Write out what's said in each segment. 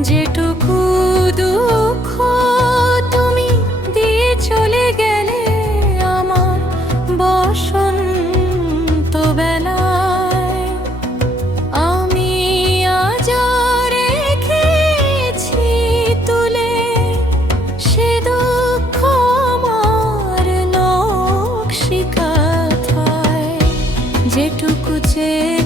যেটুকু দুঃখ তুমি দিয়ে চলে গেলে আমার বসন্ত আমি আজ রেখেছি তুলে সে দুঃখ আমার নকশিকাথায় যেটুকু চেয়ে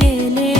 গেলে